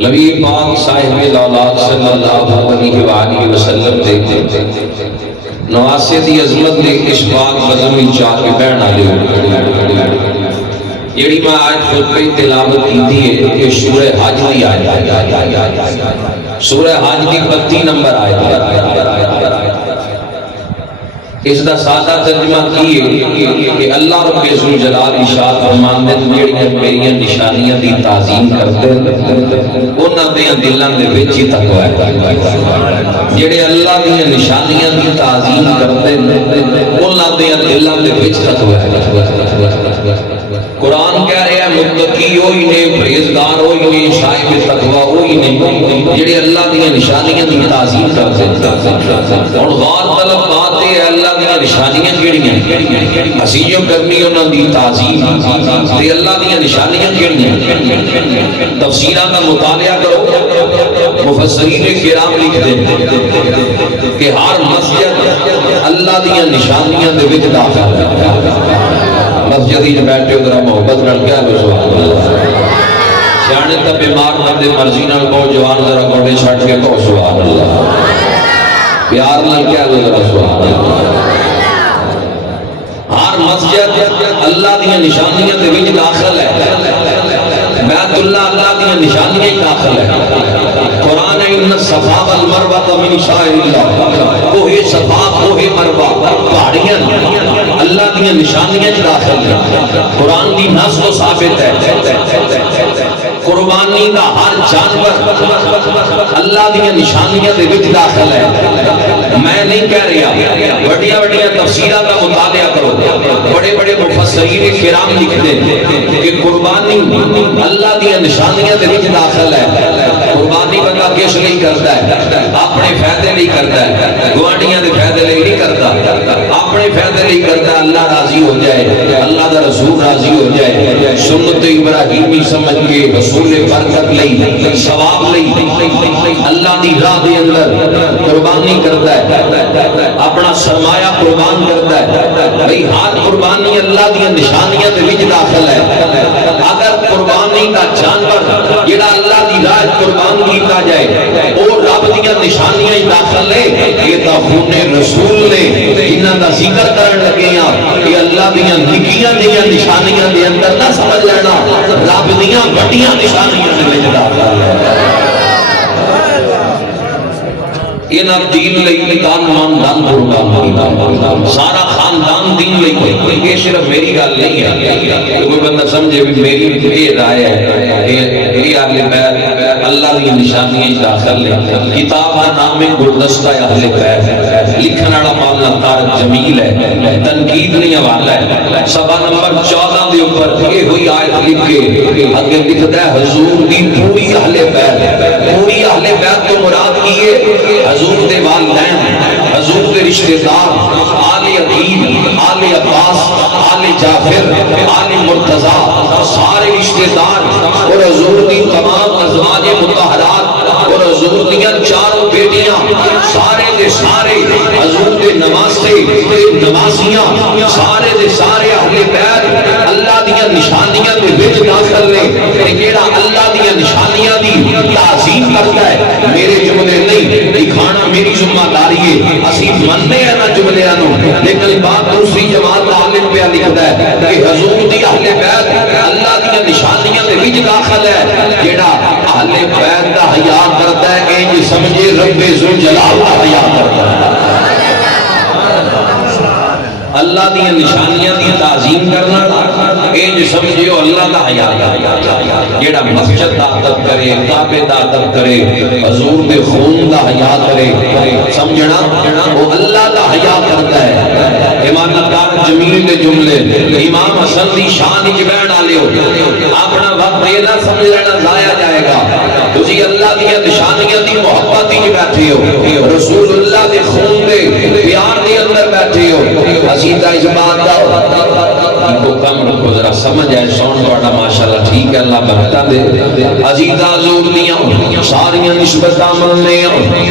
نبی پاک صاحب الاولاد صلی اللہ علیہ وآلہ وسلم دے نواسے دی عظمت دے اشفاق بزمی چاہ کے بہنا لے جیڑی میں آج خطبہ تلاوت کی ہے کہ سورہ حج کی آیت سورہ حج کی 32 نمبر آیت اس دا سادہ ترجمہ کیے کہ اللہ رب ذوالجلال ارشاد فرماندے جڑیاں میری نشانیاں دی تعظیم کرتے انہاں دے دلاں دے وچ ہی تقوی ہے جڑے اللہ دی نشانیاں دی تعظیم کرتے انہاں دے دلاں دے وچ تقوی ہے قرآن کہہ رہا ہے متقی ہوئی نے پرہیزگار ہوئی نے صاحب تقوی ہوئی نے جڑے اللہ دی نشانیاں دی تعظیم کرتے اور غور طلب بات ہے اللہ دی نشانیاں کیڑیاں اسی جو کرنی انہاں دی تعظیم تے اللہ دی نشانیاں کیڑیاں تفسیراں دا مطالعہ کرو مفسرین کرام لکھتے ہیں کہ ہر مسجد اللہ دی نشانیاں دے وچ داخل ہے مسجد ہی بیٹھے ادھر محبت نال کیا لو سبحان اللہ سیانے تے بیمار بندے مرضی نال کہو جوان ذرا گوڑے چھڈ کے کہو سبحان اللہ پیار نال کیا لو ذرا سبحان اللہ ہر مسجد اللہ دی نشانیاں دے وچ داخل ہے بیت اللہ اللہ دی نشانیاں داخل ہے قرآن ان الصفا والمروہ من شعائر اللہ کوہ صفا کوہ مروہ پہاڑیاں اللہ دی نشانیاں داخل ہے قرآن دی نص تو ثابت ہے قربانی دا ہر جانور اللہ دی نشانیاں دے وچ داخل ہے میں نہیں کہہ رہا بڑیاں بڑیاں تفسیراں کا مطالعہ کرو بڑے بڑے مفسرین کرام لکھتے ہیں کہ قربانی اللہ دی نشانیاں دے وچ داخل ہے قربانی بندہ کس لیے کرتا ہے اپنے فائدے لیے کرتا ہے گوانڈیاں دے فائدے لیے نہیں کرتا اپنے فائدے لیے کرتا ہے اللہ راضی ہو جائے اللہ دا رسول راضی ہو جائے سنت ابراہیمی سمجھ کے رسول برکت لئی ثواب لئی اللہ دی راہ دے اندر قربانی کرتا ہے اپنا سرمایہ قربان کرتا ہے بھئی ہر قربانی اللہ دی نشانیاں دے وچ داخل ہے اگر قربانی کا جانور جڑا اللہ دی راہ قربان کیتا جائے او رب دی نشانیاں داخل ہے یہ تا خون رسول نے انہاں دا ذکر کرن لگے ہیں کہ اللہ دی نکیاں دی نشانیاں دے اندر نہ سمجھ لینا رب دیاں بڑیاں نشانیاں دے وچ داخل ہے ان دین لئی دان خاندان قربان سارا خاندان دین لئی یہ صرف میری گل نہیں ہے کوئی بندہ سمجھے بھی میری یہ رائے ہے یہ اہل بیت اللہ کی نشانیاں داخل ہے کتاب کا نام ہے گلدستہ اہل بیت لکھن والا مولانا طارق جمیل ہے تنقید نہیں حوالہ ہے صفحہ نمبر 14 دے اوپر یہ ہوئی آیت لکھ کے اگے لکھتا ہے حضور دی پوری اہل بیت تو مراد کی ہے حضور دے والدین حضور دے رشتہ دار آل عقیل آل عباس آل جعفر آل مرتضی سارے رشتہ دار اور حضور دی تمام ازواج مطہرات اور حضور دیاں چاروں بیٹیاں سارے دے سارے حضور دے نواسے نواسیاں سارے دے سارے اہل بیت اللہ دیاں نشانیاں دے وچ داخل نے تے جیڑا اللہ دیاں نشانیاں دی تعظیم کرتا ہے میرے جملے نہیں دکھانا میری ذمہ داری ہے اسی مننے ہیں نا جملیاں نو لیکن بات دوسری جماعت عالم پہ لکھتا ہے کہ حضور دی اہل بیت اللہ دی نشانیاں دے وچ داخل ہے جیڑا اہل بیت دا حیا کرتا ہے انج سمجھے رب ذوالجلال دا حیا کرتا ہے اللہ دی نشانیاں دی تعظیم کرنا انج سمجھو اللہ دا حیا جیڑا مسجد دا ادب کرے کعبے دا ادب کرے حضور دے خون دا حیا کرے سمجھنا وہ اللہ دا حیا کرتا ہے امام طارق جمیل دے جملے امام حسن دی شان وچ بیان والے ہو اپنا وقت یہ نہ سمجھ لینا ضائع جائے گا تسی اللہ دی نشانیاں دی محبت وچ بیٹھے ہو رسول اللہ دے خون دے پیار دے اندر بیٹھے ہو عزیزہ اس بات دا کو کم رکھو ذرا سمجھ آئے سون بڑا ماشاءاللہ ٹھیک ہے اللہ برکتاں دے عزیزہ حضور دیاں ساریاں نسبتاں مننے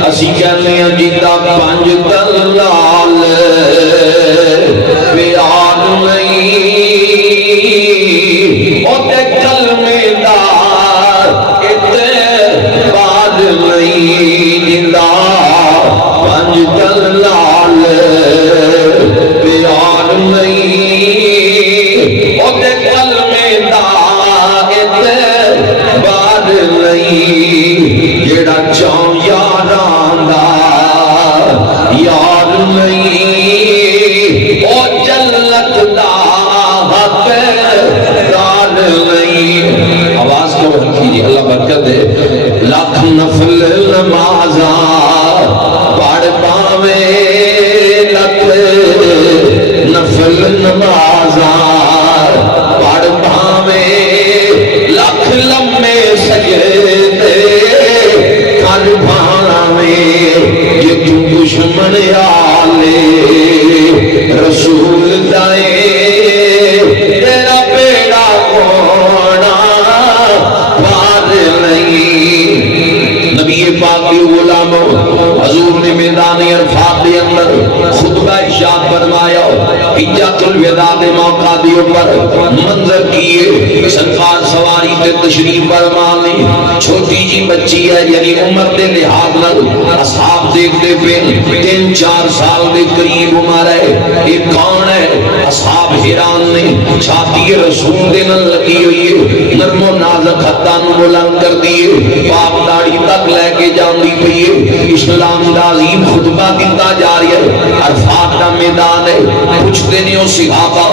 اسی کہنے ہیں جیتا پنج دلال پیار نہیں او تے کلمے دار یار نہیں جڑا چاں یاراں دا یار نہیں او جنت دا حقدار نہیں. آواز کو کیجیے اللہ برکت دے. لاکھ نفل نمازاں پڑھ پاویں لکھ نفل نمازاں پڑھ پاویں لکھ لمے سجدے کر پاویں جے تو دشمن آلے رسول دائے تیرا بیڑا کونا پار نہیں. نبی پاک کے غلاموں حضور نے میدان عرفات کے اندر خطبہ ارشاد فرمایا. حجۃ الوداع کے موقع کے اوپر منظر کیے سرکار سواری تے تشریف فرما لی. چھوٹی جی بچی ہے یعنی عمر دے لحاظ نال اصحاب دیکھتے پہ 3-4 سال دے قریب عمر ہے. یہ کون ہے؟ اصحاب حیران نے چھاتی رسول دے نال لگی ہوئی ہے. نرم و نازک ہتھاں نوں بلند کر دیے پاک داڑھی تک لے کے جاندی پئی ہے. اسلام دا عظیم خطبہ دیتا جا رہی ہے. عرفات دا میدان ہے. پوچھتے نہیں ہو صحابہ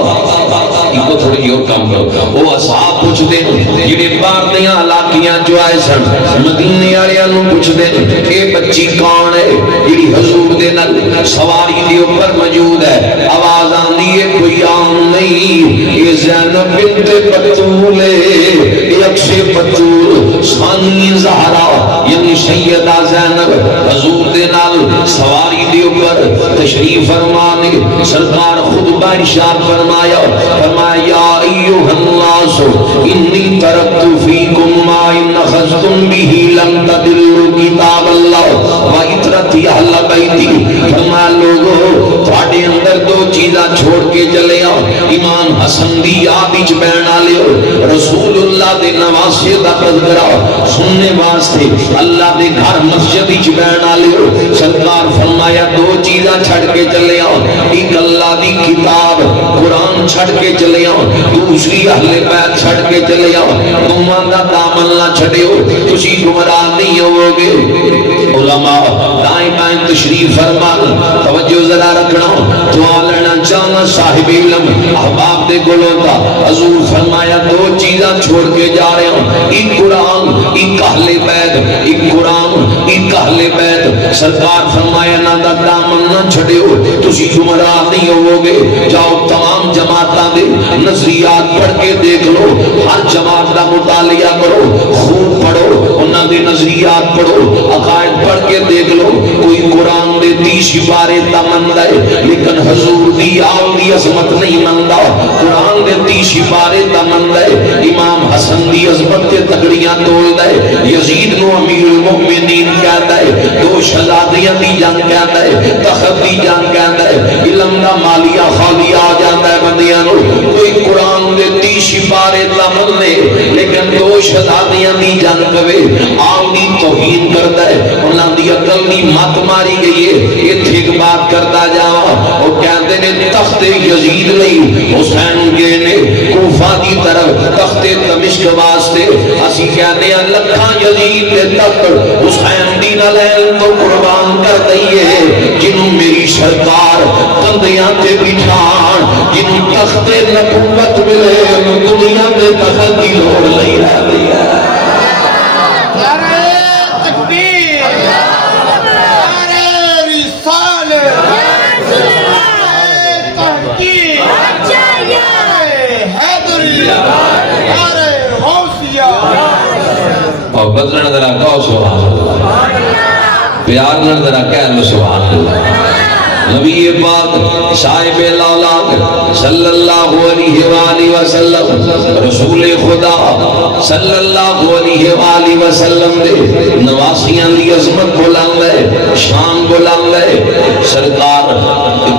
کو تھوڑی جی اور کام کرو. وہ اصحاب پوچھتے ہیں جڑے باہر دیاں علاقیاں جو آئے سن مدینے والےاں نوں پوچھتے ہیں اے بچی کون ہے جڑی حضور دے نال سواری دے اوپر موجود ہے. آواز آندی ہے کوئی عام نہیں یہ زینب بنت بتول ہے اکش بتول ثانی زہرا یعنی سیدہ زینب حضور دے نال سواری دے اوپر تشریف فرمانے سرکار خطبہ ارشاد فرمایا. فرمایا یا ایھا الناس انی ترکت فیکم ما ان اخذتم به لن تضلوا کتاب اللہ و اطرتی اہل بیتی. فرمایا لوگو تھوڑے اندر 2 چیزاں چھوڑ کے چلے آؤ. امام حسن دی یاد وچ بہن والے رسول اللہ دے نواسے دا تذکرہ سننے واسطے اللہ دے گھر مسجد وچ بہن والے سرکار فرمایا 2 چیزاں چھڑ کے چلے آؤ. ایک اللہ دی کتاب قرآن چھڑ کے چلے آؤ. دوسری اہل بیت چھڑ کے چلے آؤ. دوواں دا دامن نہ چھڈیو تسی گمراہ نہیں ہوو گے. علماء دائیں بائیں تشریف فرمان توجہ ذرا رکھنا. دعا لینا چاہنا صاحب علم احباب دے گلوں کا. حضور فرمایا 2 چیزاں چھوڑ کے جا رہے ہوں ایک قرآن ایک اہل بیت. ایک قرآن ایک اہل بیت. سرکار فرمایا نہ دا دامن نہ چھڈیو تسی گمراہ نہیں ہوو گے. جاؤ تمام جماعتاں دے نظریات پڑھ کے دیکھ لو. ہر جماعت دا مطالعہ کرو خوب پڑھو انہاں دے نظریات پڑھو عقائد پڑھ کے دیکھ لو. کوئی قرآن دے 30 پارے تا مندا ہے لیکن حضور دی آل دی عظمت نہیں مندا. قرآن دے 30 پارے تا مندا ہے امام حسن دی عظمت تے تکڑیاں تولدا ہے. یزید نو امیر المؤمنین کہتا ہے 2 شہزادیاں دی جنگ کہتا ہے تخت دی جنگ کہتا ہے. علم دا مالیہ خالی آ جاتا ہے بندیاں نو. کوئی قرآن دے 30 پارے تا مندے لیکن 2 شہزادیاں دی جنگ کرے آل دی توہین کرتا ہے. انہاں دی عقل دی مت ماری گئی ہے. ایتھے ایک بات کرتا جاواں او کہندے نے تخت یزید نہیں حسین گئے نے کوفہ دی طرف تخت دمشق واسطے. اسی کہندے ہیں لکھاں یزید دے تخت حسین دی نالین تو قربان کر دئیے جنوں میری سرکار کندیاں تے بٹھان جنوں تخت نبوت ملے دنیا دے تخت دی لوڑ نہیں رہتی ہے. اور بدلن ذرا کہو سبحان اللہ. پیار نہ ذرا کہہ لو سبحان اللہ. نبی پاک صاحب الاولاد صلی اللہ علیہ وآلہ وسلم رسول خدا صلی اللہ علیہ وآلہ وسلم دے نواسیاں دی عظمت بلند ہے شان بلند ہے. سرکار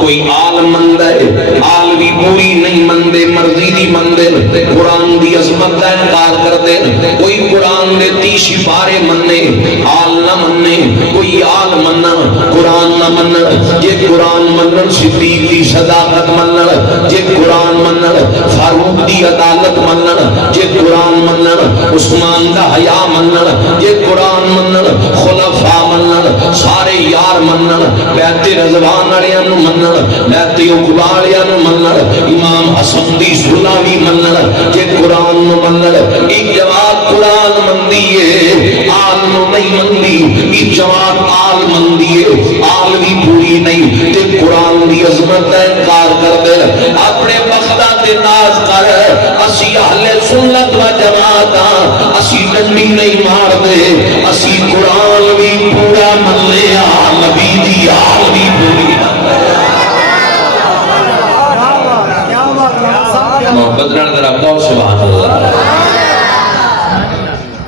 کوئی آل مند ہے آل بھی پوری نہیں مندے مرضی دی مندے قرآن دی عظمت کا انکار کر دے. کوئی قرآن دے 30 پارے مننے آل نہ مننے کوئی آل مننا قرآن نہ منن جے قرآن منن صدیق دی صداقت منن جے قرآن منن فاروق دی عدالت منن جے قرآن منن عثمان دا حیا منن جے قرآن منن خلفاء منن سارے یار منن بیعت رضوان والےاں نو منن بیعت عقبہ والےاں نو منن امام حسن دی سنہ وی منن جے قرآن نو منن ایک جماعت قرآن مندی ہے آل نو نہیں مندی ایک جماعت آل مندی ہے آل بھی پوری نہیں تے قرآن دی عظمت دا انکار کر دے اپنے وقتہ تے ناز کر اسی اہل سنت و جماعت اسی ڈنڈی نہیں مار دے اسی قرآن بھی پورا من لیا نبی دی آل بھی پوری محبت رہن در ابداؤ سبحان اللہ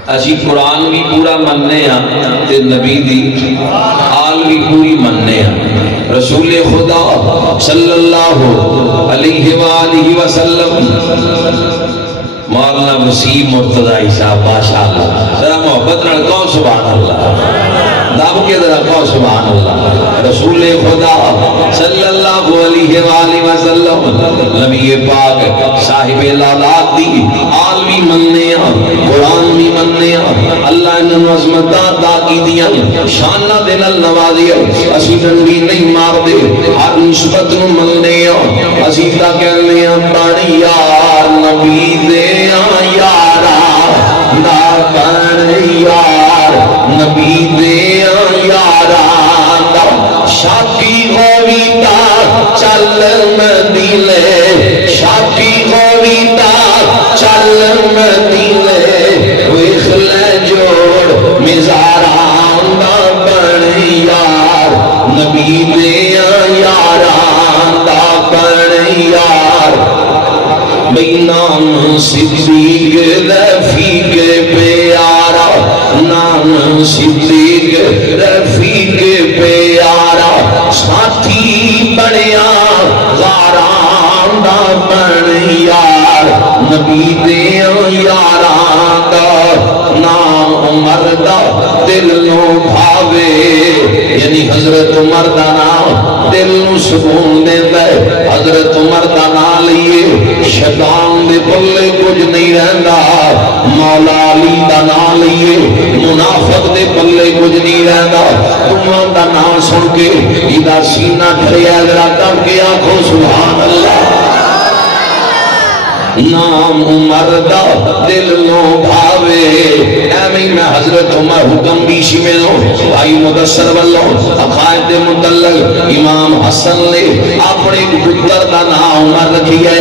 اسی قرآن بھی پورا مننے ہیں تے نبی دی آل بھی پوری مننے ہیں رسول خدا صلی اللہ علیہ وآلہ وسلم مولانا وسیم مرتضی صاحب ماشاءاللہ ذرا محبت رہن کون سبحان اللہ دب کے ذرا کہو سبحان اللہ رسول خدا صلی اللہ علیہ وآلہ وسلم نبی پاک صاحب العلات دی آل بھی مننے ہیں قرآن بھی مننے ہیں اللہ انہوں عظمتہ عطا کی دیا شانہ دل نوازی اسی ڈنڈی نہیں مار دے ہر نسبت نو مننے ہیں اسی تا کہنے ہیں بڑی یار نبی دے یارا دا بڑی یار نبی دے یاران دا شاکی ہوئی تا چل مدینے شاکی ہوئی تا چل مدینے ویخلے جوڑ مزاران دا بڑی یار نبی دے یاران دا بڑی یار بھئی نام صدیق رفیق پیارا نام صدیق رفیق پیارا ساتھی بڑیا غاران دا بڑ یار نبی دے یاران دا نام عمر دا دل نو بھاوے یعنی حضرت عمر دا نام دل نو سکون دے دے حضرت عمر دا نام لئیے شیطان دے پلے کچھ نہیں رہندا مولا علی دا نام لئیے منافق دے پلے کچھ نہیں رہندا تمہاں دا نام سن کے ادھا سینہ ٹھریا ذرا کر کے آنکھوں سبحان اللہ نام عمر دا دل نو بھاوے ایمی میں حضرت عمر حکم بیشی میں لوں بھائی مدثر واللوں عقائد متعلق امام حسن نے اپنے پتر دا نام عمر رکھی ہے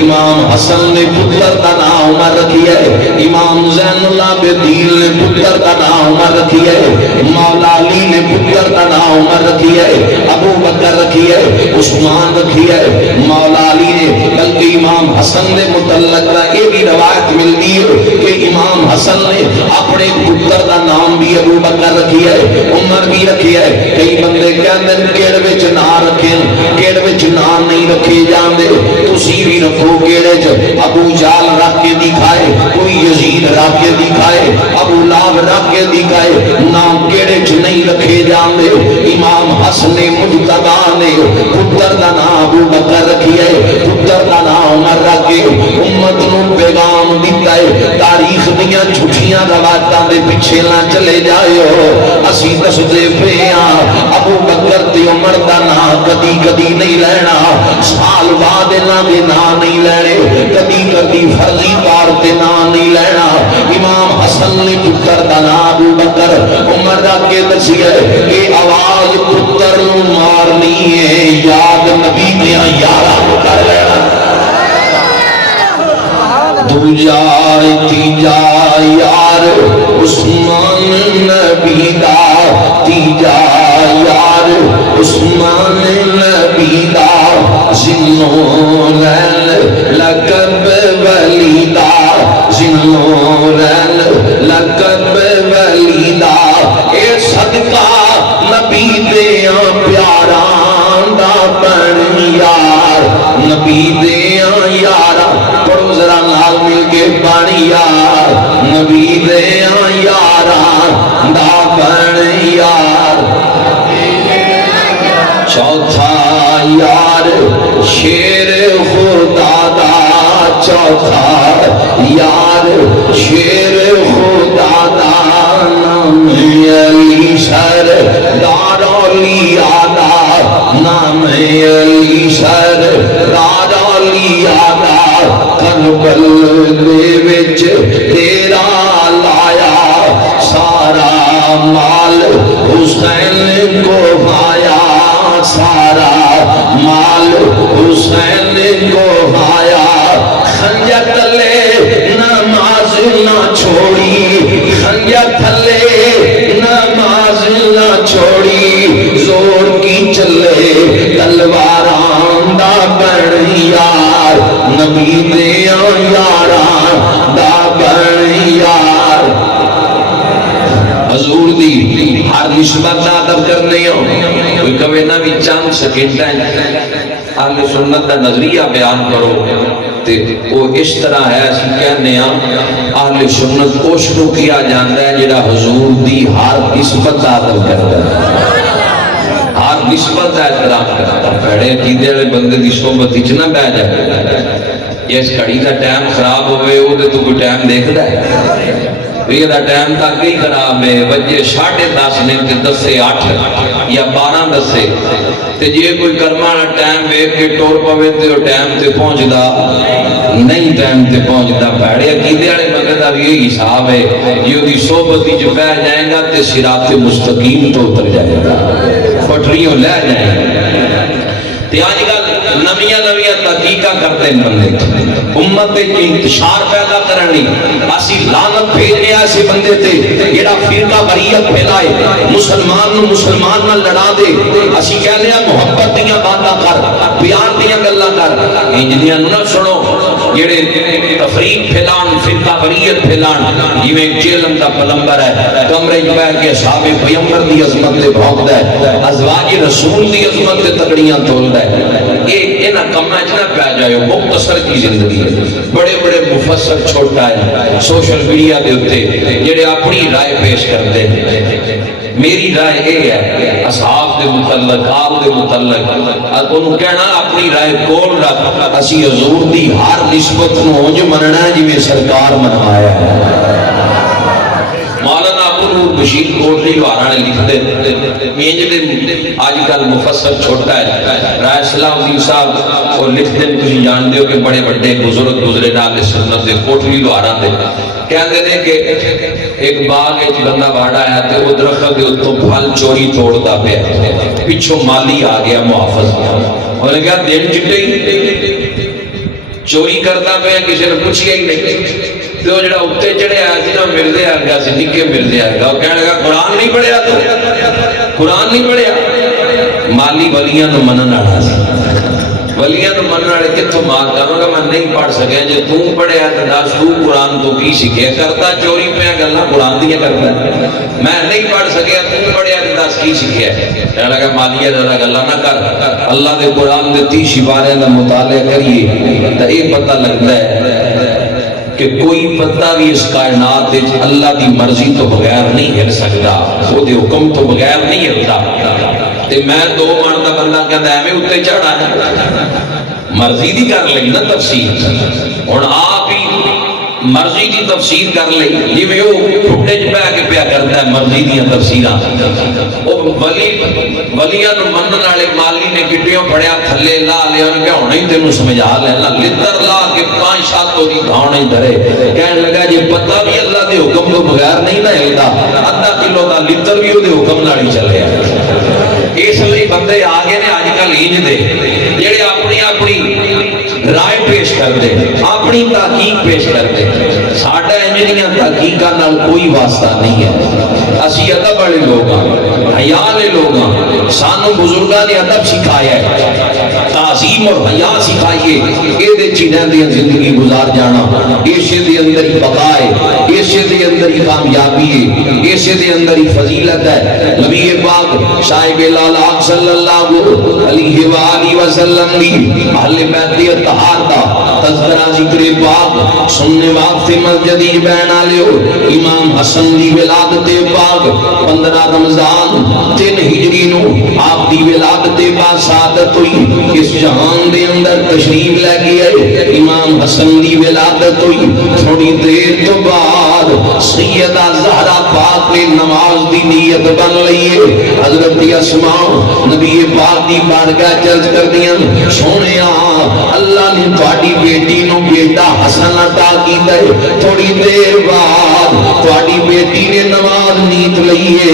امام حسن نے پتر دا نام عمر رکھی ہے امام زین اللہ بدین نے پتر دا نام عمر رکھی ہے مولا علی نے پتر دا نام عمر رکھی ہے ابو بکر رکھی ہے عثمان رکھی ہے مولا علی نے بلکہ امام حسن نے متعلق یہ بھی روایت ملتی ہے کہ امام حسن نے اپنے پتر دا نام بھی ابو بکر رکھی ہے عمر بھی رکھی ہے کئی بندے کہتے ہیں کیڑ وچ نہ رکھیں کیڑ وچ نام نہیں رکھے جاندے تسی بھی رکھو کیڑے وچ ابو جال رکھ کے دکھائے کوئی یزید رکھ کے دکھائے ابو لہب رکھ کے دکھائے نام کیڑے وچ نہیں رکھے جاندے امام حسن مجتبی نے پتر دا نام ابو بکر رکھی ہے پتر دا نام عمر رکھ کے امت نو پیغام دیتا ہے تاریخ دیاں جھوٹیاں روایتاں دے پیچھے نہ چلے جائیو اسی دس دے پیاں ابو بکر تے عمر دا نام کدی کدی نہیں لینا سال بعد انہاں دے نام نہیں لینے کدی کدی فرضی طور تے نام نہیں لینا امام حسن نے پتر دا نام ابو بکر عمر دا کے دسیا کہ آواز پتر نو مارنی ہے یاد نبی دیاں یارا کر لینا دو جائے تیجا یار عثمان نبی دا تیجا یار عثمان نبی دا زنورین لقب ولی دا زنورین لقب ولی دا اے صدقہ نبی دیاں پیاران دا بن یار نبی دیاں یارا پڑھو ذرا نال مل کے بن یار نبی دیاں یاران دا بن یار چوتھا یار شیر خدا دا چوتھا یار شیر خدا دا نام علی سردار اولیاء دا نام علی سردار اولیاء دا کربل دے وچ تیرا لایا سارا مال حسین کو پایا سارا مال حسین کو پایا خنجر تلے نماز نہ چھوڑی خنجر تلے نماز نہ چھوڑی زور کی چلے تلواراں دا بن یار نبی دیاں یاراں دا بن یار حضور دی ہر نسبت دا ادب کرنے ہو کوئی کہے نہ بھی چند سیکنڈ اہل سنت دا نظریہ بیان کرو تے وہ اس طرح ہے اسی کہنے ہیں اہل سنت اس کو کیا جاندہ ہے جڑا حضور دی ہر نسبت دا ادب کرتا ہے ہر نسبت دا احترام کرتا ہے پیڑے عقیدے والے بندے دی صحبت وچ نہ بیٹھ جائے اس گھڑی دا ٹائم خراب ہوئے وہ تو کوئی ٹائم دیکھدا ہے یہ ٹائم تک ہی خراب ہے بجے 10:30 نے تے 10:08 یا 12:10 تے جے کوئی کرمانا ٹائم ویکھ کے ٹور پوے تے وہ ٹائم تے پہنچدا نہیں ٹائم تے پہنچدا بھڑے عقیدے والے بندے دا بھی یہی حساب ہے یہ دی صحبت وچ بیٹھ جائے گا تے صراط مستقیم تو اتر جائے گا پٹریوں لے جائے گا تے آج کل نویاں تحقیقاں کرتے ہیں بندے امت انتشار پیدا کرنی اسی لعنت بھیجنے ایسے بندے تے جڑا فرقہ واریت پھیلائے مسلمان نہ لڑا دے اسی کہنے ہیں محبت دیاں باتاں کر پیار دیاں گلاں کر انجنیاں نہ سنو جڑے تفریق پھیلان فرقہ واریت پھیلان جویں جیلم دا پلمبر ہے کمرے وچ بیٹھ کے صحاب پیغمبر دی عظمت تے بھونکدا ہے ازواج رسول دی عظمت تے تکڑیاں تولدا ہے انہاں کماں وچ نہ پے جاؤ مختصر کی زندگی ہے بڑے بڑے مفسر چھوٹا ہے سوشل میڈیا دے اوتے جڑے اپنی رائے پیش کرتے ہیں میری رائے اے ہے اصحاب دے متعلق آپ دے متعلق انہوں کہنا اپنی رائے کول رکھ اسی حضور دی ہر نسبت نو انج مننا ہے جویں سرکار منوایا ہے مولانا ابو نور بشیر کوٹلی لوہارا نے لکھ دے مینج دے آج کل مفسر چھوٹا ہے رائے صلاح الدین صاحب اور لکھ دے تسی جان دیو کہ بڑے بڑے بزرگ گزرے نال سنت دے کوٹلی لوہارا دے کہندے نے کہ ایک باغ وچ بندہ باڑا آیا تے او درخت دے اوتوں پھل چوری توڑدا پیا پچھوں مالی آ گیا محافظ انہوں نے کہا دن چٹے چوری کرتا پیا کسی نے پوچھیا ہی نہیں تو جڑا اتے چڑھے آیا سی نا مردے آ گیا سی نکے مردے آ گیا وہ کہنے لگا قرآن نہیں پڑھیا تو قرآن نہیں پڑھیا مالی ولیاں نو منن والا سی ولیاں نو منن والے کتھوں مار کہاں گا میں نہیں پڑھ سکیا جے تو پڑھیا تے دس تو قرآن تو کی سیکھیا کرتا چوری پیا گلاں قرآن دیاں کرتا میں نہیں پڑھ سکیا تو پڑھیا تے دس کی سیکھیا کہنے لگا مالیہ ذرا گلاں نہ کر اللہ دے قرآن دے 30 سپارے دا مطالعہ کریے تے یہ پتہ لگتا ہے کہ کوئی پتہ بھی اس کائنات وچ اللہ دی مرضی تو بغیر نہیں ہل سکتا وہ دے حکم تو بغیر نہیں ہلتا تے میں 2 من دا بندہ کہندا ایویں اوتے چڑھا ہے مرضی دی کر لئی نا تفسیر ہن آپ ہی مرضی دی تفسیر کر لئی جویں او ٹھڈے وچ بیٹھ کے پیا کردا ہے مرضی دیاں تفسیراں او ولیاں نو منن والے مالی نے گڈیوں پھڑیا تھلے لا لیا انہوں کہ ہونے ہی تینوں سمجھا لینا لتر لا کے 5 7 دی گھاؤنے دھرے کہنے لگا جی پتہ بھی اللہ دے حکم تو بغیر نہیں نہ ہلدا آدھا کلو دا لتر بھی او دے حکم نال ہی چلے اس لیے بندے آگے نے آج کل انج دے جڑے اپنی رائے پیش کر دے اپنی تحقیق پیش کر دے ساڈا انجینئر تحقیقاں نال کوئی واسطہ نہیں ہے اسی ادب والے لوگ ہیں حیا والے لوگ ہیں سانو بزرگاں نے ادب سکھایا ہے تعظیم اور حیا سکھائیے اے دے چینہ دی زندگی گزار جانا ایشے دے اندر ہی بقا ہے ایشے دے اندر ہی کامیابی ہے ایشے دے اندر ہی فضیلت ہے نبی پاک صاحب لالا صلی اللہ علیہ وآلہ وسلم دی اہل بیت دی اطہار دا تذکرہ ذکر پاک سننے واسطے مسجدی بہنا لیو امام حسن دی ولادت پاک 15 رمضان 3 ہجری نو آپ دی ولادت با سعادت ہوئی اس جہان دے اندر تشریف لے گئے امام حسن دی ولادت ہوئی تھوڑی دیر تو بعد سیدہ زہرا پاک نے نماز دی نیت بن لئیے حضرت اسماء نبی پاک دی بارگاہ چرچ کر دیا سونے اللہ نے تھوڑی بیٹی نو بیٹا حسن عطا کی دے تھوڑی دیر بعد تھوڑی بیٹی نے نماز نیت لئیے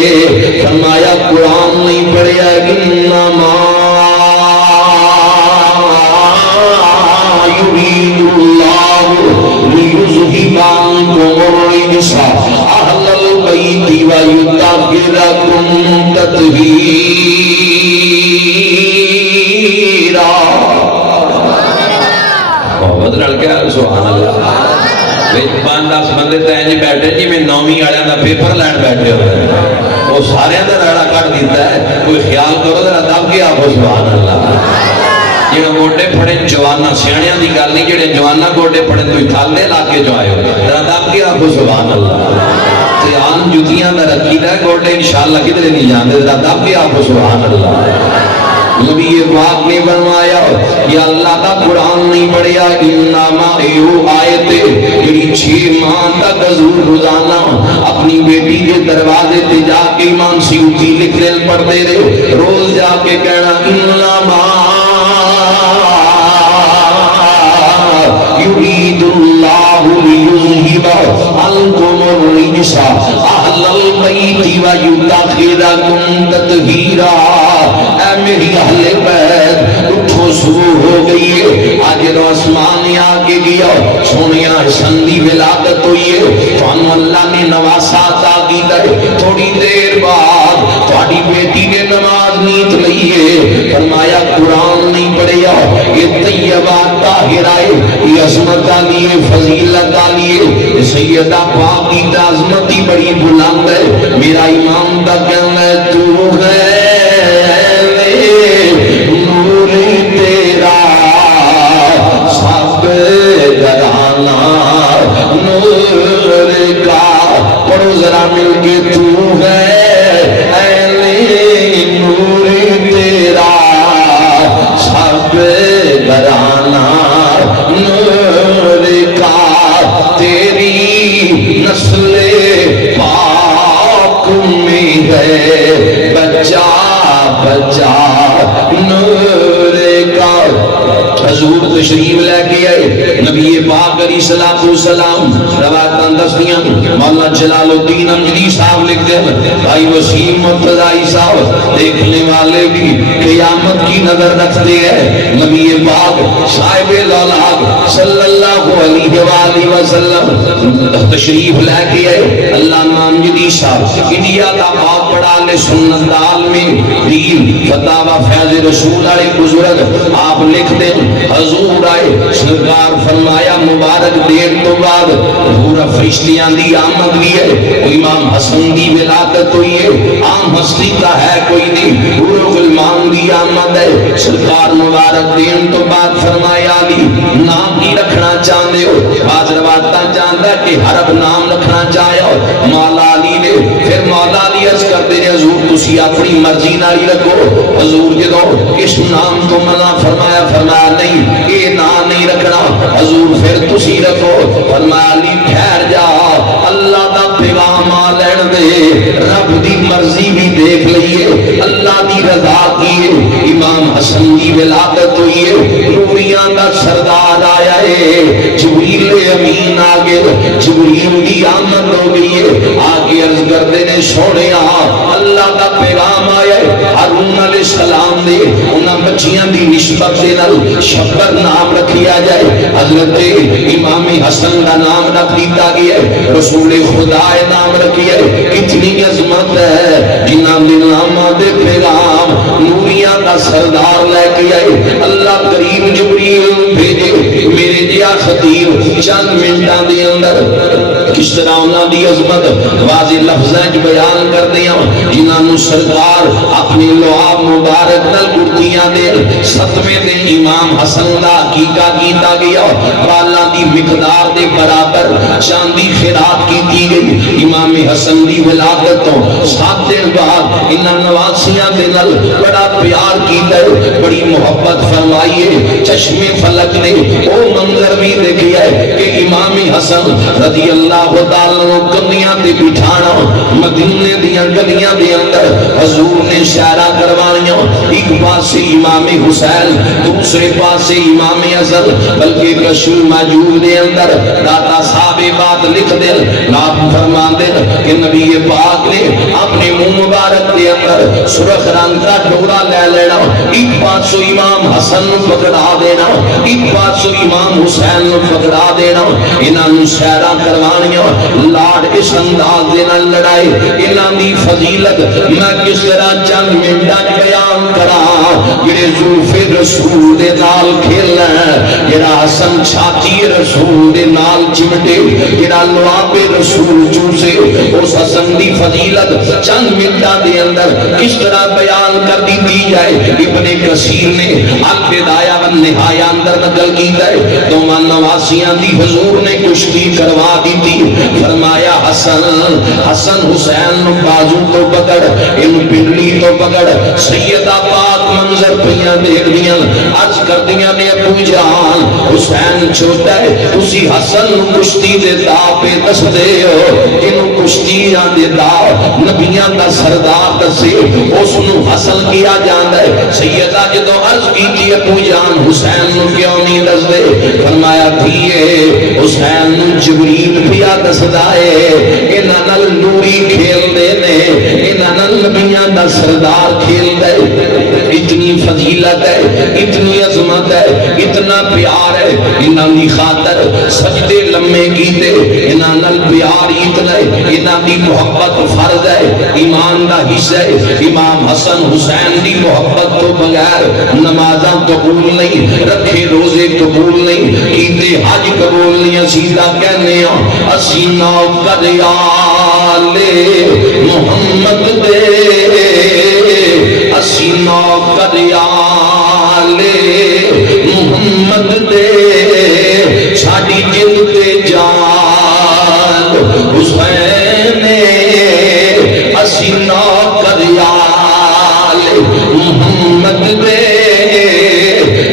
فرمایا قرآن نہیں پڑھیا انما یرید اللہ لیذہب عنکم الرجس اہل البیت ویطہرکم تطہیرا بہت رل گیا سبحان اللہ 5-10 بندے تین جی بیٹھے جی میں 9ویں والوں کا پیپر لین بیٹھے ہوئے وہ سارے کا راڑا کٹ دیتا ہے کوئی خیال کرو ذرا دب کے آپ سبحان اللہ جہاں گوڈے پھڑے جوانا سیاحیاں کی گل نہیں جہاں جوانا گوڈے پھڑے کوئی تھالے علاقے چ آئے ہو ذرا دب کے آپ سبحان اللہ آن جتیاں کا رکھی ہے گوڈے انشاءاللہ کدھر نہیں جانے ذرا دب کے آپ سبحان اللہ نبی پاک نے فرمایا یا اللہ کا قرآن نہیں پڑھیا انما ایو آیت جڑی 6 ماہ تک حضور روزانہ اپنی بیٹی کے دروازے تے جا کے امام سیوطی لکھ دل پڑھتے رہے روز جا کے کہنا انما یرید اللہ لیذہب عنکم الرجس اہل البیت ویطہرکم تطہیرا اے میری اہل بیت اٹھو صبح ہو گئی ہے آج رو آسمان نے آگے گیا سونیا حسن دی ولادت ہوئی ہے تو اللہ نے نواسا عطا کی دے تھوڑی دیر بعد تھوڑی بیٹی نے نماز نیت لئیے فرمایا قرآن نہیں پڑھیا یہ طیبہ طاہرہ یہ عظمت آلیے فضیلت آلیے سیدہ پاک کی عظمتی بڑی بلند ہے میرا امام دا کہنا ہے تو ہے نور تیرا سب گرانا نور کا پڑھو ذرا مل کے تو ہے نور تیرا سب گرانا نور کا تیری نسل پاک میں ہے بچہ بچہ نور کا حضور تشریف لے کے آئے نبی پاک علیہ السلام روایتاں دستیاں مولانا جلال الدین امجدی صاحب لکھتے ہیں بھائی وسیم مرتضی صاحب دیکھنے والے بھی قیامت کی نظر رکھتے ہیں نبی پاک صاحب الاولاد صلی اللہ علیہ وآلہ وسلم تشریف لے کے آئے علامہ امجدی صاحب انڈیا کا بہت بڑا لے سنت دال میں دین فتاوہ فیض رسول علیہ بزرگ آپ لکھ دیں حضور آئے سرکار فرمایا مبارک دیر تو بعد پورا فرشتیاں دی آمد بھی ہے امام حسن دی ولادت ہوئی ہے عام ہستی کا ہے کوئی نہیں پورا غلمان دی آمد ہے سرکار مبارک دین تو بعد فرمایا علی نام کی رکھنا چاہتے ہو بعض روایتاں چاہتا ہے کہ حرب نام رکھنا چاہے ہو مولا علی نے پھر مولا علی عرض کرتے ہیں حضور تسی اپنی مرضی نہ ہی رکھو حضور جدو اس نام تو منع فرمایا فرمایا نہیں یہ نام نہیں رکھنا حضور پھر تسی رکھو فرمایا علی ٹھہر جا اللہ دا پیغام آ لین دے رب دی مرضی بھی دیکھ لئیے اللہ دی رضا کیے امام حسن دی ولادت ہوئی ہے نوریاں دا سردار آیا ہے جبریل امین آگے جبریل دی آمد ہو گئی ہے آگے عرض کرتے نے سونے اللہ دا پیغام آیا ہے ہارون علیہ السلام دے انہاں بچیاں دی نسبت دے نال شبر نام رکھیا جائے حضرت امام حسن دا نام رکھ دیتا گیا ہے رسول خدا نام رکھیا ہے کتنی عظمت ہے جنہاں دے نامہ دے پیغام نوریاں دا سردار لے کے آئے اللہ کریم جبریل بھیجے میرے جیا خطیر چند منٹاں دے اندر کس طرح انہاں دی عظمت واضح لفظاں وچ بیان کر دیاں جنہاں نو سرکار اپنی لعاب مبارک نال کرتیاں دے ستویں دے امام حسن دا عقیقہ کیتا گیا بالاں دی مقدار دے برابر چاندی خیرات کیتی گئی امام حسن دی ولادت تو 7 دن بعد انہاں نواسیاں دے نال بڑا پیار کیتا ہے بڑی محبت فرمائی ہے چشم فلک نے او منظر بھی دیکھیا ہے کہ امام حسن رضی اللہ تعالیٰ عنہ کندیاں تے بٹھانا مدینے دیاں گلیاں دے اندر حضور نے شعرا کروانیاں ایک پاسے امام حسین دوسرے پاسے امام حسن بلکہ رسول موجود دے اندر داتا صاحب بات لکھ دے آپ فرما دے کہ نبی پاک نے اپنے منہ مبارک دے اندر سرخ رنگ کا ڈورا لے لینا ایک پاسو امام حسن پکڑا دینا ایک پاسو امام حسین پکڑا دینا انہاں نو سیرا کروانیاں لاڈ اس انداز دے نال لڑائے انہاں دی فضیلت میں کس طرح چند منٹاں بیان کراں جڑے زلف رسول دے نال کھیلنا جڑا حسن چھاتی رسول دے نال چمٹے جڑا لعاب رسول چوسے اس حسن دی فضیلت چند منٹاں دے اندر کس طرح بیان کر دی جائے ابن کثیر نے البدایہ والنہایہ اندر نقل کیتا ہے دوما نواسیاں دی حضور نے کشتی کروا دی تھی فرمایا حسن حسین بازو تو پکڑ ان پنڈلی تو پکڑ سیدہ پاک منظر پہیاں دیکھ دیاں عرض کر دیاں نے ابو جان حسین چھوٹا ہے اسی حسن کشتی دے دا پہ دس دے ہو انہوں کشتیاں دے دا نبیاں دا سردار دسے اس نو حسن کیا جاندہ ہے سیدہ جدو عرض کی تھی ابو جان حسین نو کیوں نہیں دس دے فرمایا تھیے حسین نو جبریل پیا دس دائے انہاں نال نوری کھیل دے نے انہاں نال نبیاں دا سردار کھیل دے اتنی فضیلت ہے اتنی عظمت ہے اتنا پیار ہے انہاں دی خاطر سجدے لمحے کیتے انہاں نال پیار اتنا ہے انہاں دی محبت فرض ہے ایمان دا حصہ ہے امام حسن حسین دی محبت تو بغیر نمازاں قبول نہیں رکھے روزے قبول نہیں کیتے حج قبول نہیں سیدھا کہنے ہیں اسی نوکر آل محمد دے اسی نوکر آل محمد دے ساڑی جد تے جان حسین اسی نوکر آل محمد دے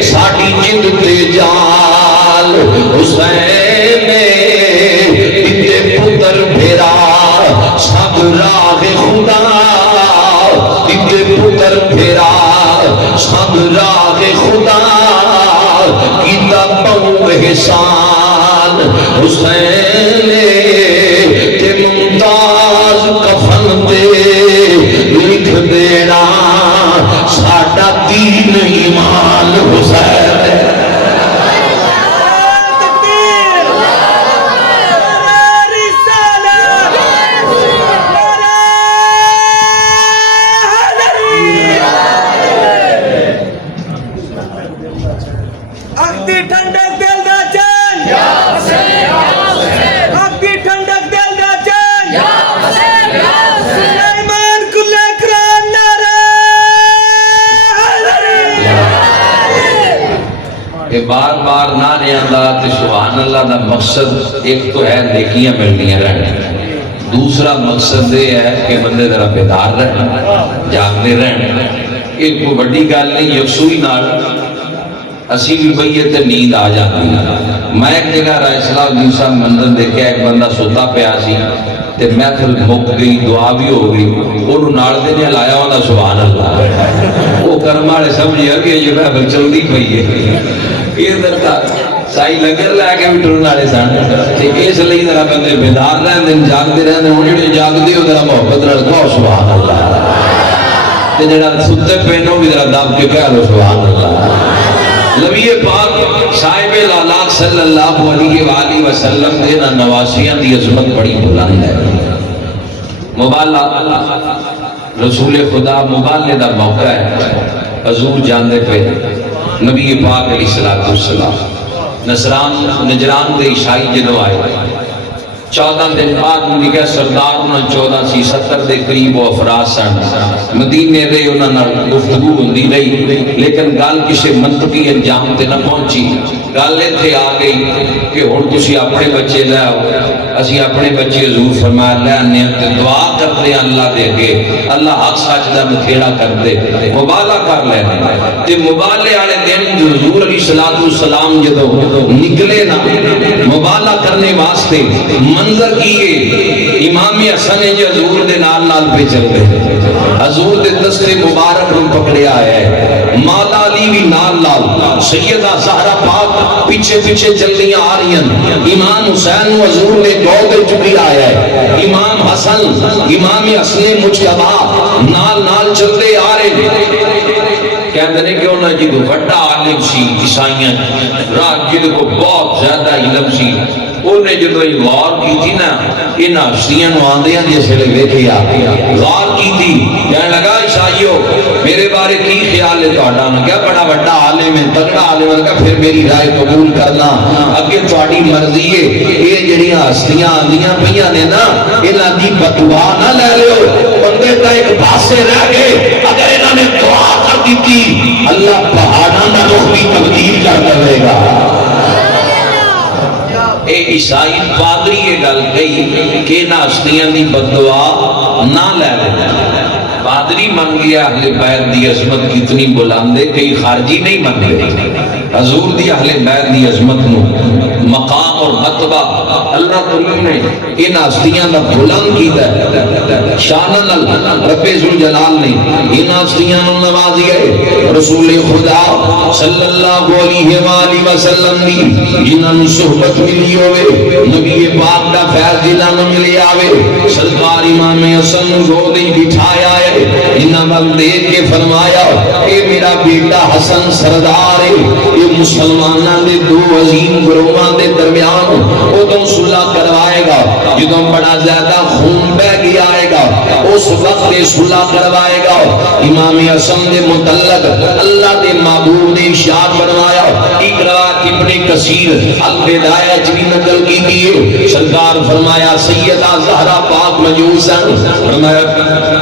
ساڑی جد تے جان حسین بیتے پتر بھیرا سب راہ خدا بیتے پتر بھیرا سب راہ خدا کیتا پاؤں احسان حسین تے ممتاز کفن دے لکھ دینا ساڑا دین ایمان حسین بار بار نعرے اللہ تے سبحان اللہ دا مقصد ایک تو ہے نیکیاں ملنیاں رہنے دوسرا مقصد یہ ہے کہ بندے ذرا بیدار رہنے جاگنے رہنے ایک کوئی بڑی گل نہیں یکسوئی نال اسی بھی بھئیے تے نیند آ جاتی میں ایک جگہ رائے صلاح الدین صاحب منظر دیکھا ایک بندہ سوتا پیا سی تے محفل مک گئی دعا بھی ہو گئی انہوں نال دینے لایا ہونا سبحان اللہ وہ کرم والے سمجھیا کہ یہ محفل چلدی پئی ہے یہ درتا سائی لنگر لے کے بھی ٹرن والے سن تے اس لیے ذرا بندے بیدار رہندے جاگدے رہندے ہن جڑے جاگدے ہو ذرا محبت نال کہو سبحان اللہ تے جڑا ستے پے نو بھی ذرا دب کے کہہ لو سبحان اللہ نبی پاک صاحب العلاق صلی اللہ علیہ وآلہ وسلم دینا نواسیاں دی عظمت بڑی بلند ہے مبالہ رسول خدا مبالے دا موقع ہے حضور جاندے پہ نبی پاک علیہ السلام نجران دے عیسائی جدو آئے 14 دن بعد نگہ سردار انہوں 1470 دے قریب و افراد سن مدینے دے انہوں نے گفتگو ہوندی رہی لیکن گال کسی منطقی انجام تے نہ پہنچی گل اتنے آ گئی کہ ہن تسی اپنے بچے لے آؤ اسی اپنے بچے حضور فرمایا لے آنے تے دعا کرتے ہیں اللہ دے اگے اللہ حق سچ دا مکھیڑا کر دے مبالغہ کر لینے تے مبالغے والے دن حضور علیہ السلام جدو نکلے نا مبالغہ کرنے واسطے منظر کیے امام حسن جی حضور دے نال نال پہ چل گئے حضور دے دستے مبارک رو پکڑیا ہے مولا علی بھی نال نال سیدہ زہرا پاک پیچھے پیچھے چل رہی آ رہی ہیں امام حسین حضور نے گود چکی آیا ہے امام حسن امام حسن مجتبی نال نال چلتے آ رہے کہتے ہیں کہ انہوں نے جو بڑا عالم سی عیسائیاں راہ جن کو بہت زیادہ علم سی انہیں جدو غور کی تھی نا ان ہستیاں آندیاں جیسے ویکھیا غور کی تھی کہنے لگا عیسائیو میرے بارے کی خیال ہے تہاڈا نے کیا بڑا بڑا عالم ہے تگڑا عالم ہے کہ پھر میری رائے قبول کرنا اگے تہاڈی مرضی ہے یہ جڑیاں ہستیاں آندیاں پیاں نے نا انہاں دی بدعا نہ لے لیو بندے تا ایک پاسے رہ گئے اگر انہاں نے دعا کر دیتی اللہ پہاڑاں دا رخ بھی تبدیل کر دے گا اے عیسائی پادری یہ گل کہی کہ نہ ہستیاں دی بددعا نہ لے لے پادری من گیا اہل بیت دی عظمت کتنی بلندے کئی خارجی نہیں من گئے حضور دی اہل بیت دی عظمت نو مقام اور مرتبہ اللہ تعالی نے ان ہستیاں دا بلند کیتا ہے شان رب ذوالجلال نے ان ہستیاں نو نوازیا ہے رسول خدا صلی اللہ علیہ وآلہ وسلم دی جنہاں نو صحبت ملی ہوئے نبی پاک دا فیض جنہاں نو ملی آوے سرکار امام حسن نو گودی بٹھایا ہے انہاں ول دیکھ کے فرمایا اے میرا بیٹا حسن سردار ہے یہ مسلماناں دے دو عظیم گروہاں دے درمیان ادوں صلح کروائے گا جدوں بڑا زیادہ خون بہ گیا آئے گا اس وقت صلح کروائے گا امام حسن دے متعلق اللہ دے معبود نے ارشاد فرمایا اقرا ابن کثیر البدایہ بھی نقل کی دیے سرکار فرمایا سیدہ زہرا پاک مجوسن فرمایا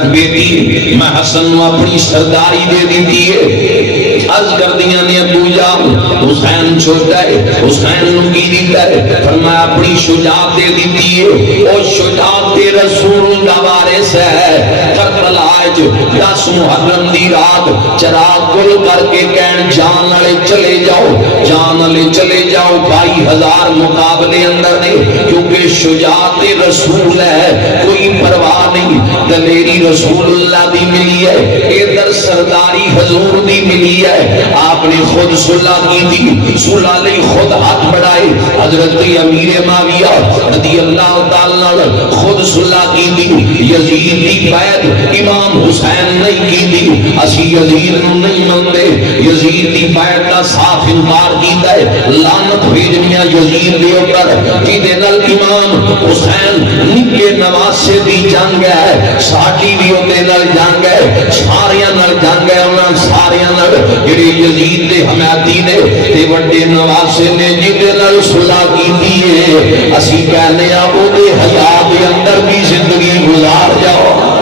بیٹی میں حسن نو اپنی سرداری دے دیتی ہے عرض کر دیا نے ابو جان حسین چھوٹا ہے حسین نو کی دیتا ہے فرمایا اپنی شجاعت دے دیتی ہے اور شجاعت رسول دا وارث ہے کربلا وچ 10 محرم دی رات چراغ گل کر کے کہن جان والے چلے جاؤ 22,000 مقابلے اندر نے کیونکہ شجاعت رسول ہے کوئی پرواہ نہیں دلیری رسول اللہ دی ملی ہے ادھر سرداری حضور دی ملی ہے آپ نے خود صلح کی تھی صلح لئی خود ہاتھ بڑھائے حضرت امیر معاویہ رضی اللہ تعالی خود صلح کی تھی یزید دی بیعت امام حسین نہیں کی تھی اسی یزید نو نہیں مانتے یزید دی بیعت کا صاف انکار کیتا ہے لعنت بھیجنیاں یزید دے اوپر جدے نال امام حسین نکے نواسے دی جنگ ہے ساڈی بھی اوتے نال جنگ ہے ساریاں نال جنگ ہے انہاں ساریاں نال جڑے یزید دے حمایتی نے تے وڈے نواسے نے جدے نال صلح کیتی ہے اسی کہنے آ او دے حیات دے اندر بھی زندگی گزار جاؤ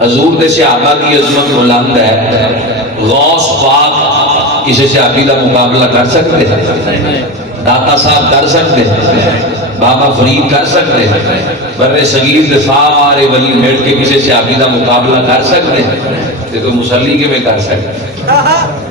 حضور دے صحابہ کی عظمت بلند ہے غوث پاک کسی صحابی کا مقابلہ کر سکتے داتا صاحب کر سکتے بابا فرید کر سکتے بر صغیر دے سارے ولی مل کے کسی صحابی کا مقابلہ کر سکتے تو مسلی کے میں کر سکتے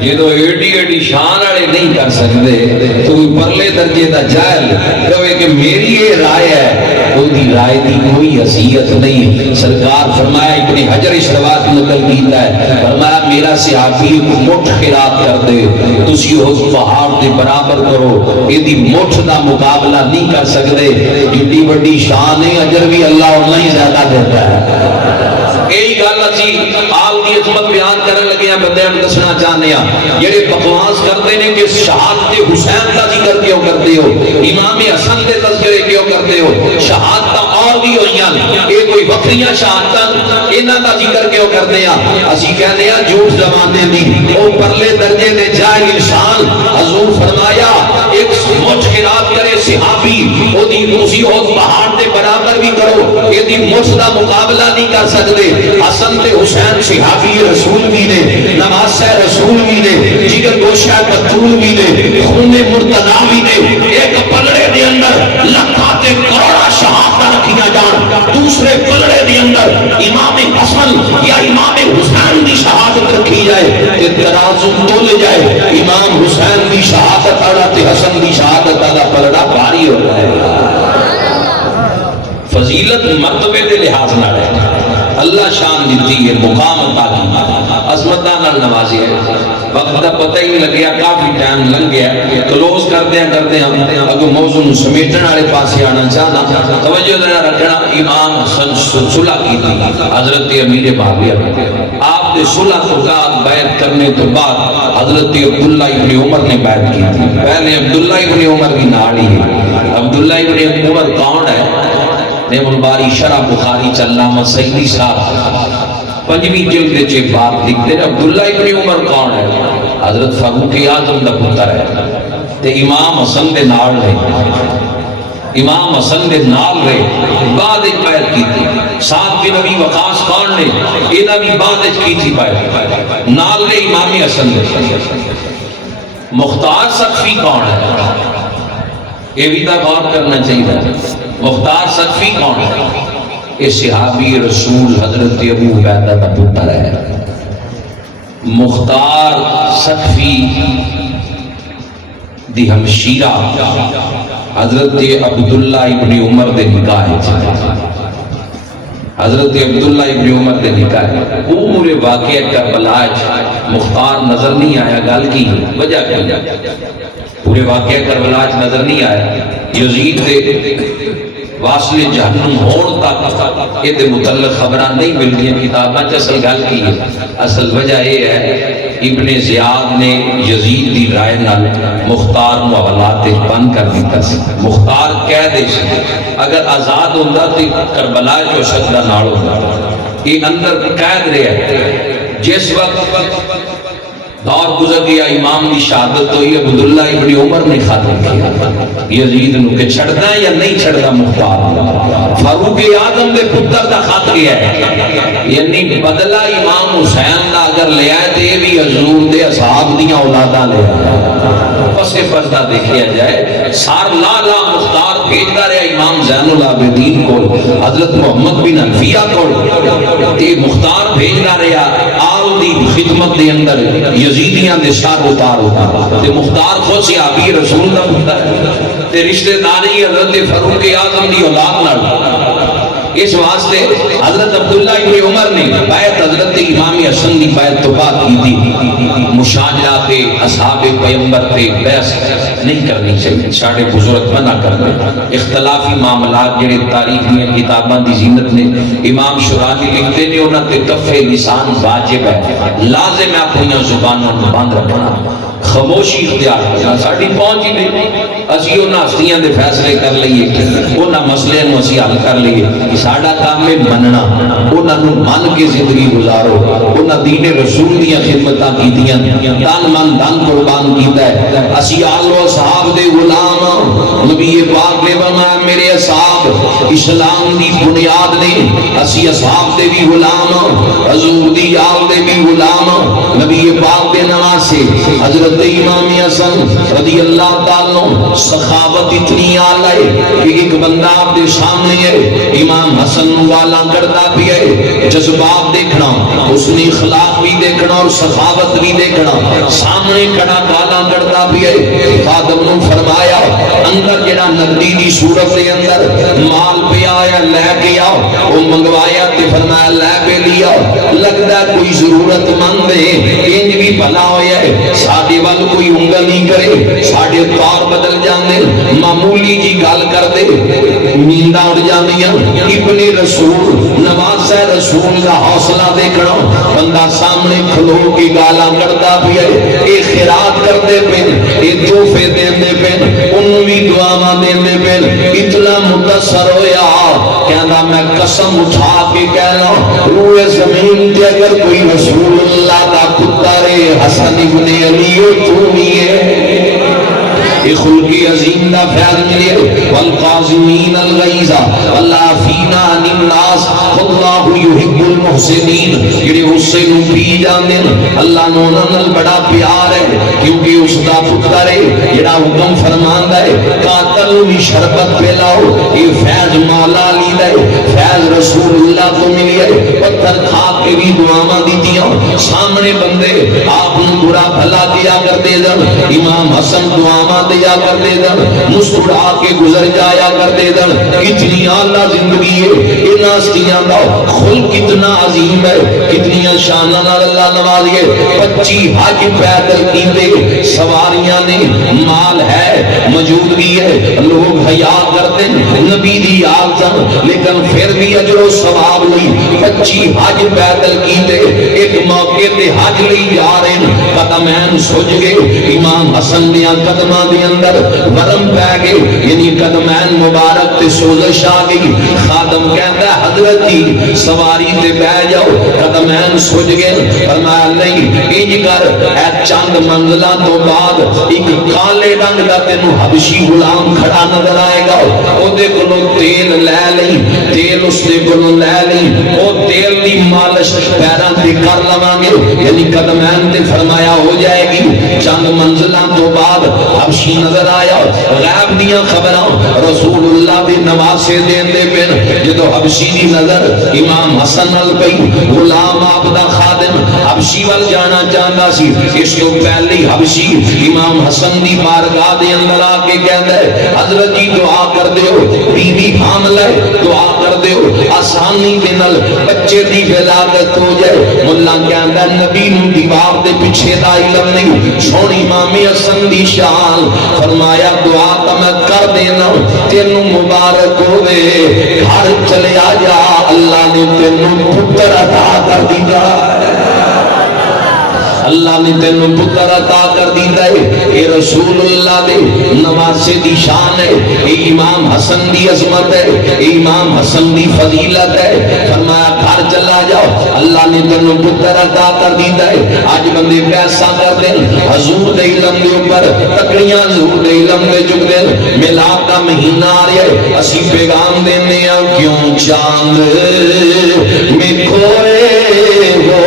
یہ تو ایڈی شان والے نہیں کر سکتے تو پرلے درجے دا جاہل کہے کہ میری یہ رائے ہے کوئی رائے دی کوئی حیثیت نہیں سرکار فرمایا ابن حجر اشرواط نقل کیتا ہے فرمایا میرا صحابی مٹھ خیرات کر دے تسی اس پہاڑ دے برابر کرو یہ دی مٹھ دا مقابلہ نہیں کر سکتے جتنی بڑی شان ہے اجر بھی اللہ اتنا ہی زیادہ دیتا ہے یہی گل اسی آل دی عظمت بیان کرنے لگے ہیں بندے ہم دسنا چاہنے ہیں جڑے بکواس کرتے ہیں کہ شہادت حسین کا ذکر کیوں کرتے ہو امام حسن دے تذکرے کیوں کرتے ہو شہادت اور دی ہوئیاں یہ کوئی وکریاں شہادت انہاں دا ذکر کیوں کرتے ہیں اسی کہتے ہیں جھوٹ زمانے دی او پرلے درجے دے جائے انسان حضور فرمایا ایک مجھ خراب کرے صحابی او دی روسی ہو پہاڑ دے برابر بھی کرو یہ دی مجھ دا مقابلہ نہیں کر سکتے حسن تے حسین صحابی رسول بھی نے نماز رسول بھی نے جگر گوشہ بطول بھی نے خون مرتضی بھی نے ایک پلڑے دے اندر لکھاتے کروڑا شہادت رکھیاں جان دوسرے پلڑے دے اندر امام حسن یا امام حسین دی شہادت رکھی جائے کہ ترازو تول جائے امام حسین دی شہادت آڑا تے حسن دی شہادت آڑا پلڑا بھاری ہو جائے فضیلت مرتبے دے لحاظ نہ رہے اللہ شان دیتی ہے مقام عطا کی عظمتاں نوازی ہے وقت دا پتہ ہی لگیا کافی ٹائم لگ گیا کلوز کرتے ہیں اگر موضوع سمیٹن والے پاسے آنا چاہنا توجہ دینا رکھنا امام حسن صلح کی تھی حضرت امیر معاویہ آپ نے صلح تو بعد بیعت کرنے تو بعد حضرت عبداللہ ابن عمر نے بیعت کی تھی پہلے عبداللہ ابن عمر کی ناڑی ہے عبداللہ ابن عمر کون ہے نعم الباری شرح بخاری علامہ سیدی صاحب پنجویں جلد چے بات لکھتے ہیں عبداللہ ابن عمر کون ہے حضرت فاروق اعظم دا پتر ہے تے امام حسن دے نال رہے امام حسن دے نال رہے بعد ایک بیعت کی تھی سعد بن ابی وقاص کون نے انہاں بھی بعد ایک کی تھی بیعت نال رہے امام حسن دے مختار سقفی کون ہے یہ بھی تا غور کرنا چاہیے مختار سقفی کون ہے یہ صحابی رسول حضرت ابو عبیدہ کا پتر ہے مختار سقفی دی ہمشیرہ حضرت عبداللہ ابن عمر دے نکاح حضرت عبداللہ ابن عمر دے نکاح پورے واقعہ کربلا مختار نظر نہیں آیا گل کی وجہ کیا پورے واقعہ کربلا نظر نہیں آیا یزید دے واصل جہنم ہون تک یہ متعلق خبران نہیں ملتی ہیں کتاباں اصل گل کی ہے اصل وجہ یہ ہے ابن زیاد نے یزید دی رائے نال مختار معاملات بند کر دیتا سی مختار کہہ دے سی اگر آزاد ہوتا تو کربلا جو شدہ نال ہوتا یہ اندر قید رہے جس وقت دور گزر گیا امام دی شہادت ہوئی عبداللہ ابن عمر نے ختم کیا یزید نو کہ چھڑنا یا نہیں چھڑنا مختار فاروق اعظم دے پتر دا خط گیا ہے یعنی بدلہ امام حسین دا اگر لے آئے دے بھی حضور دے اصحاب دیاں اولادا لے آئے پس پردہ دیکھیا جائے سار لالا مختار بھیجتا رہا امام زین العابدین کو حضرت محمد بن حنفیہ کو تے مختار بھیجتا رہا آل دی خدمت دے اندر یزیدیاں دے شار اتار ہوتا تے مختار خود صحابی رسول دا ہوتا ہے تے رشتہ داری حضرت فاروق اعظم دی اولاد نال اس واسطے حضرت عبداللہ ابن عمر نے بیعت حضرت امام حسن دی بیعت تو بات کی تھی مشاجرہ پہ اصحاب پیغمبر پہ بحث نہیں کرنی چاہیے ساڑھے بزرگ منع کر دیں اختلافی معاملات جڑے تاریخ میں کتاباں دی زینت نے امام شرانی لکھتے نے انہاں تے کف لسان واجب ہے لازم ہے اپنی زبانوں کو بند رکھنا خاموشی اختیار کرنا ساڑھی پہنچ ہی نہیں اسی انہاں ہستیاں دے فیصلے کر لئیے انہاں مسئلے نو اسی حل کر لئیے ساڑھا کام میں مننا انہاں نو من کے زندگی گزارو انہاں دین رسول دیاں خدمتاں کی دیاں دان من دان قربان کیتا ہے اسی آل و صحاب دے غلام نبی پاک نے فرمایا میرے اصحاب اسلام دی بنیاد نے اسی اصحاب دے بھی غلام حضور دی آل دے بھی غلام نبی پاک دے نواز سے حضرت امام حسن رضی اللہ تعالیٰ سخاوت اتنی آلائے کہ ایک بندہ آپ دے سامنے ہے امام حسن والا کرتا بھی ہے جذبات دیکھنا حسن اخلاق بھی دیکھنا اور سخاوت بھی دیکھنا سامنے کھڑا والا کرتا بھی ہے خادم نے فرمایا اندر جڑا نقدی دی صورت دے اندر مال پہ آیا لے کے آؤ وہ منگوایا تے فرمایا لے پہ لیا لگتا کوئی ضرورت مند ہے انج بھی بھلا ہویا ہے ساڑھے وال کوئی انگل نہیں کرے ساڑھے طور بدل جانے معمولی جی گال کر دے نیندہ اڑ جانیاں ابن رسول نواز رسول کا حوصلہ دیکھنا بندہ سامنے کھلو کی گالا کرتا بھی ہے اے خیرات کرتے پین اے توفے دیندے پین ان بھی دعاواں دیندے پین اتنا متصر ہویا کہنا میں قسم اٹھا کے کہنا روئے زمین تے اگر کوئی رسول اللہ دا پتر حسن ابن علی تو نہیں ہے یہ خلقی عظیم دا فیض ملے والقاظمین الغیظ والعافین عن الناس واللہ یحب المحسنین جڑے غصے نو پی جاندے اللہ نو انہاں نال بڑا پیار ہے کیونکہ اس دا پتر ہے جڑا حکم فرماندا ہے قاتل بھی شربت پلاؤ یہ فیض مولا علی دا ہے فیض رسول اللہ تو ملی ہے پتھر کھا کے بھی دعاواں دتیاں سامنے بندے آپ نو برا بھلا کیا کرتے دن امام حسن دعاواں دیا کرتے دن مسکرا کے گزر جایا کرتے دن کتنی اعلیٰ زندگی ہے ان ہستیاں دا خلق کتنا عظیم ہے کتنی شانہ نال اللہ نوازی ہے 25 حج پیدل کیتے سواریاں نے مال ہے موجودگی ہے لوگ حیا کرتے نبی دی یاد سن لیکن پھر بھی اجر و ثواب نہیں 25 حج پیدل کیتے ایک موقع تے حج لئی جا رہے ہیں قدمین سج گئے امام حسن دیاں قدماں دے اندر ورم پہ گئے یعنی قدمین مبارک تے سوزش آ گئی خادم کہتا ہے حضرت جی سواری تے بہ جاؤ قدمین سج گئے فرمایا نہیں انج کر اے چند منزلاں تو بعد ایک کالے رنگ دا تینوں حبشی غلام کھڑا نظر آئے گا او دے کولوں تیل لے لئی تیل اس دے کولوں لے لئی او تیل دی مالش پیراں تے کر لواں گے یعنی قدمین تے فرمایا ہو جائے گی چند منزلاں تو بعد حبشی نظر آیا غیب دیاں خبراں رسول اللہ دے نواسے دین دے پھر جدو حبشی دی نظر امام حسن نال پئی غلام آپ دا خادم حبشی وال جانا چاہتا سی اس تو پہلے حبشی امام حسن دی بارگاہ دے اندر آ کے کہتا ہے حضرت جی دعا کر دیو بیوی حامل ہے دعا کر دیو آسانی دے نال بچے دی ولادت ہو جائے مولا کہندا ہے نبی نوں دیوار دے پیچھے دا علم نہیں سونی امام حسن دی شان فرمایا دعا تا میں کر دینا تینوں مبارک ہوئے گھر چلے آ جا اللہ نے تینوں پتر عطا کر دیا اللہ نے تینوں پتر عطا کر دیتا ہے اے رسول اللہ دے نواسے دی شان ہے اے امام حسن دی عظمت ہے اے امام حسن دی فضیلت ہے فرمایا گھر چلا جاؤ اللہ نے تینوں پتر عطا کر دیتا ہے آج بندے پیسہ کر دیں حضور دے علم دے اوپر تکڑیاں حضور دے علم دے چک دیں میلاد دا مہینہ آ رہا ہے اسی پیغام دینے ہیں کیوں چاند میں کھوئے ہو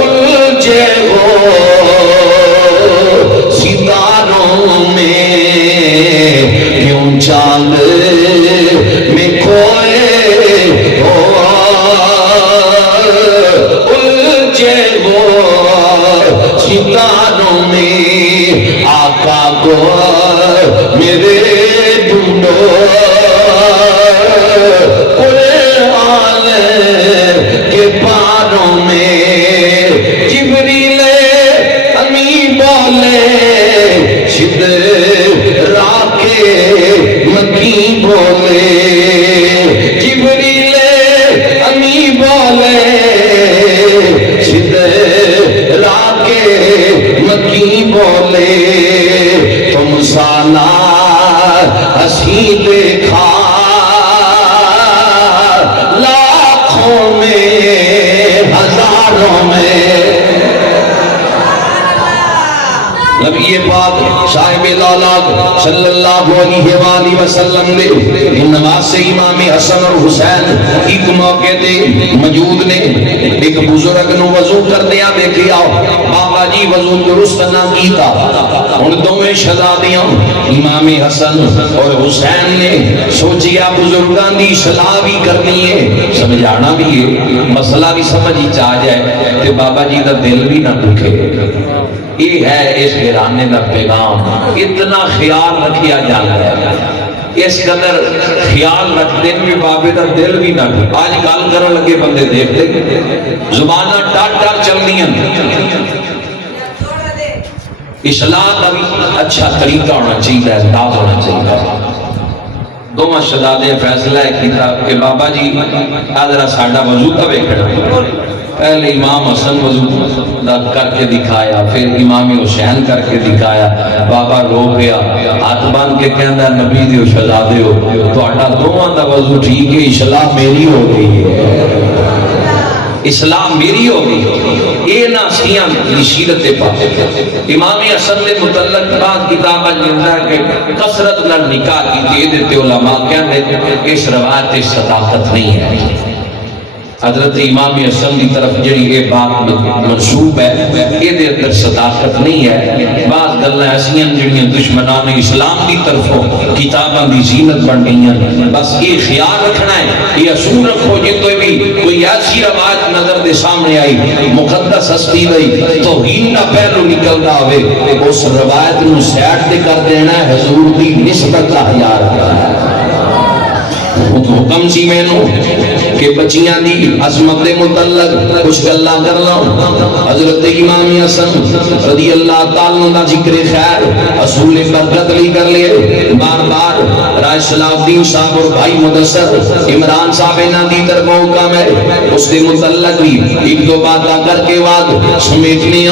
الجھے ہو ستاروں میں کیوں چاند میں کھوئے ہو الجھے ہو ستاروں میں آقا کو میرے ڈھونڈو قرآن کے پاروں میں جبریل امی بولے شدرا کے مکی بولے جبریل امی بولے شدرا کے مکی بولے تم سانا ہنسی دیکھا لاکھوں میں ہزاروں میں نبی پاک صاحب العلاق صلی اللہ علیہ وآلہ وسلم نے نواسے امام حسن اور حسین ایک موقع دے موجود نے ایک بزرگ نو وضو کر دیا دیکھیا بابا جی وضو درست نہ کیتا ان دوویں شہزادیاں امام حسن اور حسین نے سوچیا بزرگان دی صلاح بھی کرنی ہے سمجھانا بھی ہے مسئلہ بھی سمجھ ہی چاہ جائے کہ بابا جی دا دل بھی نہ دکھے یہ ہے اس گھرانے کا پیغام اتنا خیال رکھیا جاتا ہے اس قدر خیال رکھتے ہیں بابے کا دل بھی نہ آج گل کرنے لگے بندے دیکھتے زبانہ ٹاٹ ٹاٹ چل دیا اصلاح کا بھی اچھا طریقہ ہونا چاہیے انداز ہونا چاہیے دونوں شہزادے فیصلہ کیا کہ بابا جی ذرا ساڈا وضو کا ویکھنا پہلے امام حسن وضو کر کے دکھایا، پھر امام حسین کر کے دکھایا، بابا رو گیا، ہاتھ باندھ کے کہندا نبی دیو شہزادے ہو تہاڈا دوواں دا وضو ٹھیک ہے، اسلام میری ہو گئی ہے، اسلام میری ہو گئی۔ اے نا سیاں دی سیرت پاک امام حسن دے متعلق بعض کتاباں لکھدا ہے کہ کثرت نال نکاح کیتے دیتے علماء کہندے اس روایت تے صداقت نہیں ہے۔ حضرت امام حسن دی طرف جڑی یہ بات منسوب ہے یہ دے اندر صداقت نہیں ہے، بعض گلاں ایسیاں جڑیاں دشمنان اسلام دی طرفوں کتاباں دی زینت بن گئیاں، بس یہ خیال رکھنا ہے، یہ اصول رکھو جتوں بھی کوئی ایسی روایت نظر دے سامنے آئی مقدس ہستی دی توہین دا پہلو نکلدا ہوئے اس روایت نو سائڈ تے کر دینا ہے، حضور دی نسبت دا خیال رکھنا ہے۔ حکم سی مینوں کہ بچیاں دی عظمت دے متعلق کچھ گلاں کر لوں۔ حضرت امام حسن رضی اللہ تعالیٰ عنہ دا ذکر خیر اصول برکت لی کر لیے، بار بار رائے صلاح الدین صاحب اور بھائی مدثر عمران صاحب انہاں دی طرف حکم ہے، اس دے متعلق بھی ایک دو باتاں کر کے بعد سمیٹنی